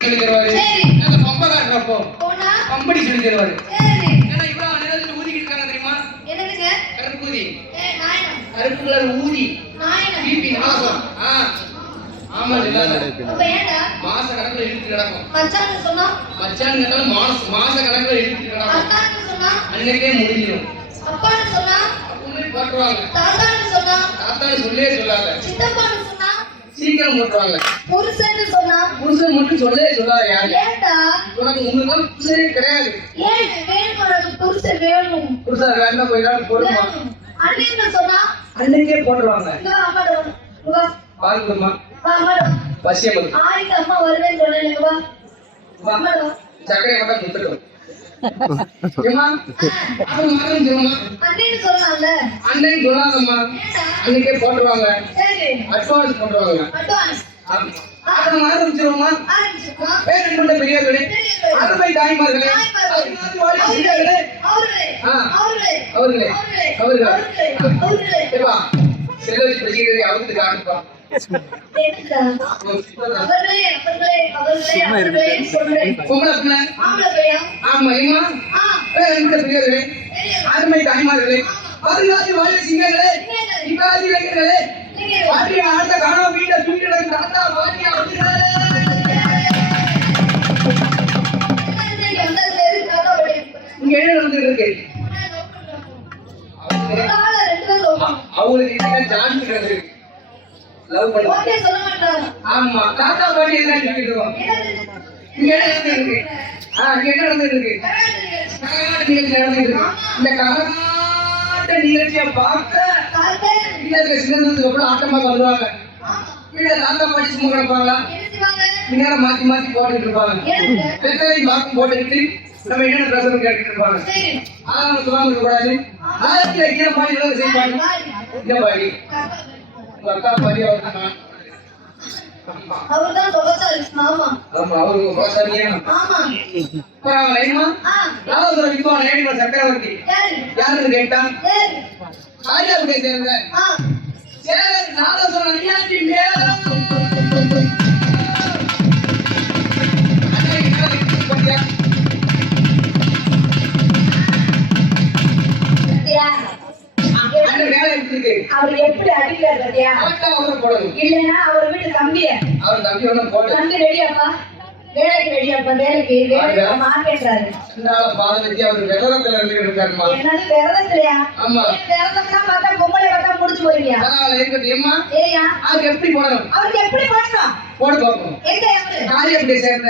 சொல்லி தருவாரு. நாங்க பம்ப காட்டுறப்போ கம்பெனி சொல்லி தருவாரு. ஏன்னா இவ்வளவு நேரத்துல ஊதிக்கிட்டு இருக்காங்க தெரியுமா? கருப்பு ஊதி, கருப்பு கலர் ஊதி, பிபி நாசம். ஆமா மாச கணக்குல இழுத்து நடக்கும். மச்சான் கேட்டாலும் மாச கணக்குல இழுத்து நடக்கும். அன்னைக்கே முடிஞ்சிடும். போட்டுருவாங்க. தாத்தான்னு சொல்லே சொல்லாத. சீக்கிரம் போட்டுருவாங்க. புருஷன் மட்டும் சொல்லே சொல்லாத. யாரு உனக்கு உங்களுக்கு புருஷனே கிடையாது. புருஷன் வேண்டாம் போயிடாம போடுமா அன்னைக்கே போட்டுருவாங்க. பாருங்கம்மா பசியம் சக்கரை மட்டும் முத்துடும். அன்னைக்கு சொல்லாதம்மா அன்னைக்கே போட்டுருவாங்க. அட்வான்ஸ் போட்டுருவாங்க. ஆரம்பிச்சிருவோமா? பேரன் கொண்ட பெரியவர்களே, அருமை தாய்மார்களே, அவர்களே செல்வச்சி பிரசிக்கிறதை அவருக்கு காட்டுப்பா. அருமை தாய்மார்களே, வருங்கால வாழ சிங்கங்களே, இவ்வாதி வைக்கிறே, பாட்டிய ஆட்ட காணா வீட தூக்கிட தாத்தா பாட்டியா இங்க என்ன நடந்துட்டு இருக்கு? அவங்களுக்கு என்ன சான்ஸ் கிடைச்சிருக்கு? லவ் பண்ண ஆமா தாத்தா பாட்டி என்ன சொல்லிட்டு இருக்கோம். இங்க என்ன நடந்துட்டு இருக்கு? இங்க என்ன நடந்துட்டு இருக்கு? கரகாட்ட நிகழ்ச்சி நடந்துட்டு இருக்கு. இந்த கரகாட்ட நிகழ்ச்சியை பார்க்க வீட்டுல சின்னதுக்கு அப்புறம் ஆட்டமா வருவாங்க. வீட்டுல தாத்தா பாட்டி சும்மா கிடப்பாங்களா? பின்னால மாத்தி மாத்தி போட்டுட்டு இருப்பாங்க. வெத்தலை பாக்கும் போட்டுக்கிட்டு நம்ம என்னென்ன பிரசனம் கேட்டுட்டு இருப்பாங்க. ஆனா சொல்லாம இருக்க கூடாது. ஆயிரத்தி ஐக்கியம் பாடி செய்வாங்க. இந்த பாடி அக்கா பாடி அவர்தான் மாமா. ஆமா அவருக்கு கோசாரியா. ஆமா பரவாயில்லைமா. ராமசுரம் வித்வான் நேடிம சக்கரவர்த்தி யாருன்னு கேட்டா ஆரியாவுக்கே சேர்ந்த சேரன் ராமசுரம் விஞ்ஞானி அவர் எப்படி அடிக்கிறார் பத்தியா? இல்லைன்னா அவர் வீட்டு தம்பி ரெடியாப்பா, வேலைக்கு ரெடியாப்பா, வேலைக்கு மாட்டேன்றாரு. என்னது விரதத்திலையா? விரதம்னா பார்த்தா பொம்பளை பார்த்தா முடிச்சு போயிருவியா? அவருக்கு எப்படி போடணும்? போட பார்க்கணும். எங்க சேர்ந்த